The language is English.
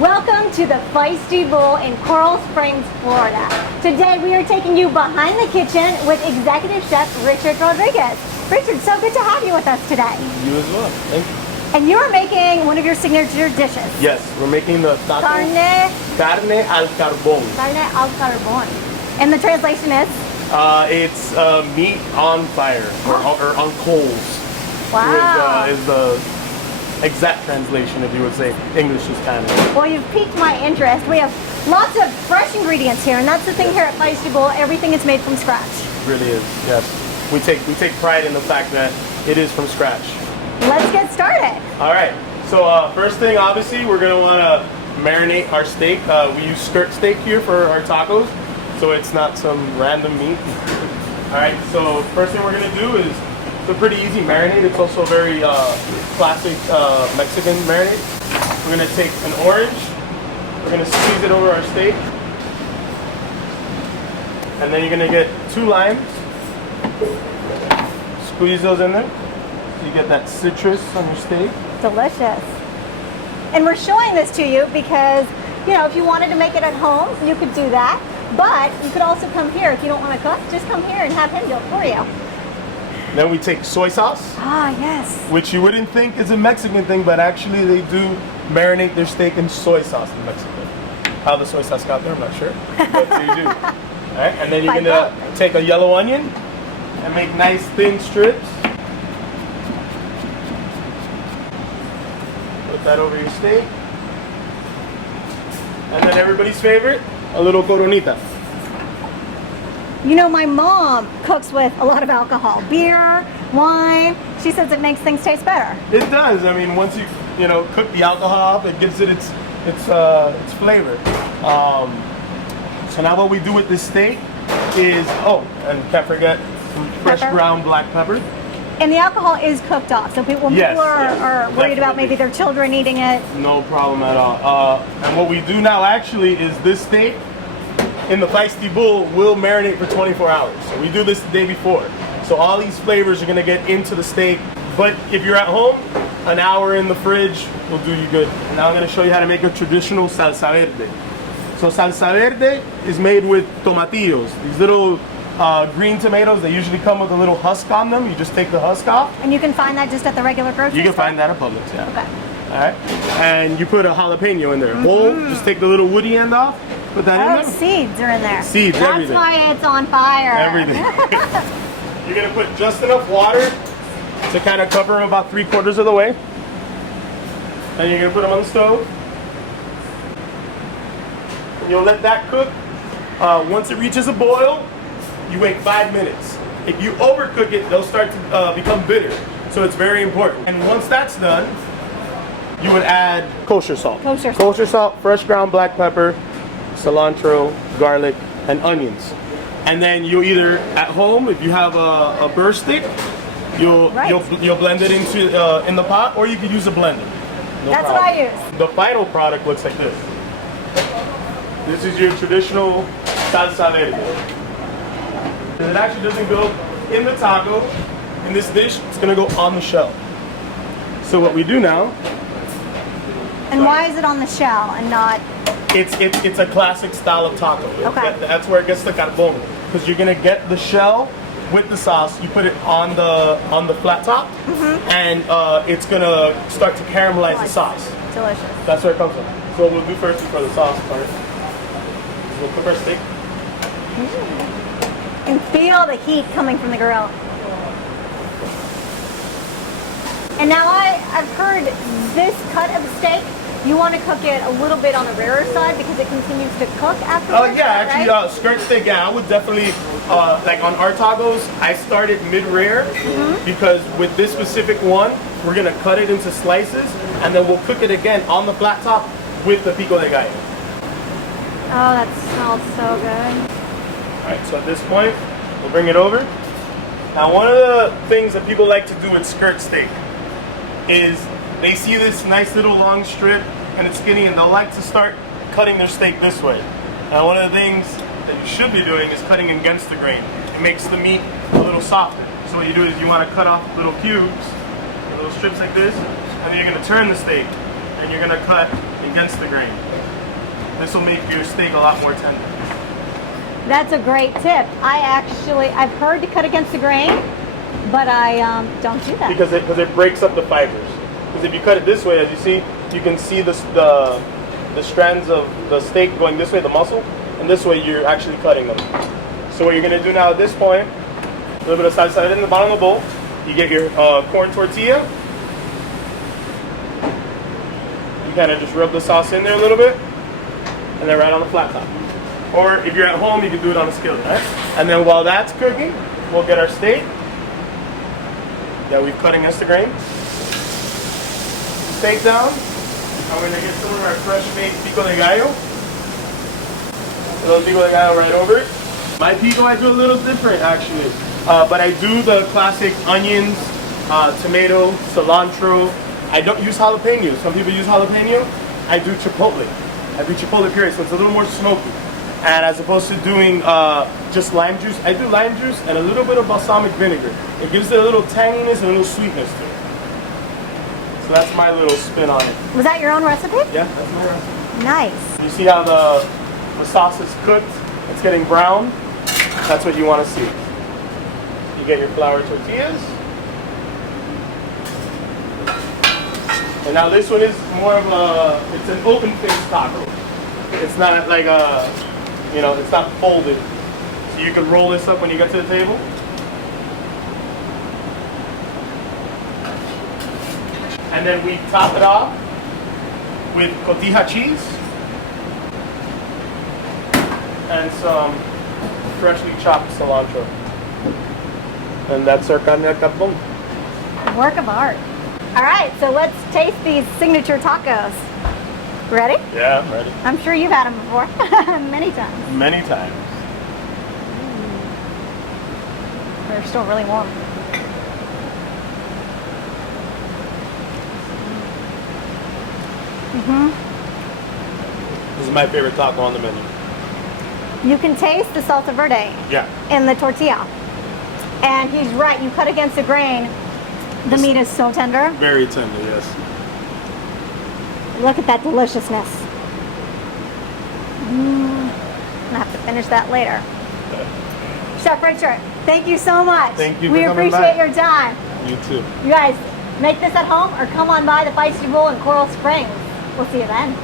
Welcome to the Feisty Bull in Coral Springs, Florida. Today we are taking you behind the kitchen with Executive Chef Richard Rodriguez. Richard, so good to have you with us today. You as well. Thank you. And you are making one of your signature dishes. Yes, we're making the taco. Carne al carbón. Carne al carbón. And the translation is? It's meat on fire or on coals. Wow. Is the exact translation, if you would say English is kind of. Well, you've piqued my interest. We have lots of fresh ingredients here, and that's the thing here at Feisty Bull. Everything is made from scratch. It really is, yes. We take pride in the fact that it is from scratch. Let's get started. All right. So first thing, obviously, we're gonna want to marinate our steak. We use skirt steak here for our tacos, so it's not some random meat. All right. So first thing we're gonna do is it's a pretty easy marinade. It's also a very classic Mexican marinade. We're gonna take an orange. We're gonna squeeze it over our steak, and then you're gonna get 2 limes. Squeeze those in there. So you get that citrus on your steak. Delicious. And we're showing this to you because, you know, if you wanted to make it at home, you could do that. But you could also come here. If you don't want to cook, just come here and have him do it for you. Then we take soy sauce. Ah, yes. Which you wouldn't think is a Mexican thing, but actually they do marinate their steak in soy sauce in Mexico. How the soy sauce got there, I'm not sure, but they do. All right, and then you're gonna take a yellow onion and make nice thin strips. Put that over your steak. And then everybody's favorite, a little coronita. You know, my mom cooks with a lot of alcohol, beer, wine. She says it makes things taste better. It does. I mean, once you cook the alcohol up, it gives it its flavor. So now what we do with this steak is, and can't forget some fresh ground black pepper. And the alcohol is cooked off, so people, are worried about maybe their children eating it. No problem at all. And what we do now actually is this steak in the Feisty Bull will marinate for 24 hours. So we do this the day before. So all these flavors are gonna get into the steak. But if you're at home, an hour in the fridge will do you good. And now I'm gonna show you how to make a traditional salsa verde. So salsa verde is made with tomatillos, these little green tomatoes. They usually come with a little husk on them. You just take the husk off. And you can find that just at the regular grocery store? You can find that at Publix, yeah. Okay. All right. And you put a jalapeno in there. Whole, just take the little woody end off. Put that in there. Seeds are in there. Seeds, everything. That's why it's on fire. Everything. You're gonna put just enough water to kind of cover them about 3/4 of the way. Then you're gonna put them on the stove. And you'll let that cook. Once it reaches a boil, you wait 5 minutes. If you overcook it, they'll start to become bitter. So it's very important. And once that's done, you would add kosher salt. Kosher salt, fresh ground black pepper, cilantro, garlic, and onions. And then you either at home, if you have a burr stick, you'll blend it into in the pot, or you could use a blender. That's what I use. The final product looks like this. This is your traditional salsa verde. It actually doesn't go in the taco. In this dish, it's gonna go on the shell. So what we do now. And why is it on the shell and not? It's a classic style of taco. Okay. That's where it gets the carbón, because you're gonna get the shell with the sauce. You put it on the flat top, and it's gonna start to caramelize the sauce. Delicious. That's where it comes from. So what we'll do first before the sauce part is we'll cook our steak. And feel the heat coming from the grill. And now I've heard this cut of steak, you want to cook it a little bit on the rarer side because it continues to cook afterwards. Oh yeah, actually, skirt steak, yeah, I would definitely, like on our tacos, I started mid-rare because with this specific one, we're gonna cut it into slices and then we'll cook it again on the flat top with the pico de gallo. Oh, that smells so good. All right, so at this point, we'll bring it over. Now, one of the things that people like to do with skirt steak is they see this nice little long strip and it's skinny, and they'll like to start cutting their steak this way. Now, one of the things that you should be doing is cutting against the grain. It makes the meat a little softer. So what you do is you want to cut off little cubes, little strips like this, and then you're going to turn the steak, and you're going to cut against the grain. This will make your steak a lot more tender. That's a great tip. I've heard to cut against the grain, but I don't do that. Because it breaks up the fibers. Because if you cut it this way, as you see, you can see the strands of the steak going this way, the muscle, and this way you're actually cutting them. So what you're gonna do now at this point, a little bit of salsa in the bottom of the bowl. You get your corn tortilla. You kind of just rub the sauce in there a little bit, and then right on the flat top. Or if you're at home, you can do it on a skillet, right? And then while that's cooking, we'll get our steak that we've cut against the grain. Steak down. I'm gonna get some of our fresh made pico de gallo. A little pico de gallo right over it. My pico I do a little different actually. But I do the classic onions, tomato, cilantro. I don't use jalapeno. Some people use jalapeno. I do chipotle. I do chipotle puree, so it's a little more smoky. And as opposed to doing just lime juice, I do lime juice and a little bit of balsamic vinegar. It gives it a little tanginess and a little sweetness to it. So that's my little spin on it. Was that your own recipe? Yeah, that's my recipe. Nice. You see how the sauce is cooked? It's getting brown. That's what you want to see. You get your flour tortillas. And now this one is more of it's an open face taco. It's not like it's not folded. So you can roll this up when you get to the table. And then we top it off with cotija cheese and some freshly chopped cilantro. And that's our carne al carbón. Work of art. All right, so let's taste these signature tacos. Ready? Yeah, I'm ready. I'm sure you've had them before. Many times. Many times. They're still really warm. This is my favorite taco on the menu. You can taste the salsa verde in the tortilla. And he's right, you cut against the grain. The meat is so tender. Very tender, yes. Look at that deliciousness. I'm gonna have to finish that later. Chef Richard, thank you so much. Thank you. We appreciate your time. You too. You guys, make this at home or come on by the Feisty Bull in Coral Springs. We'll see you then.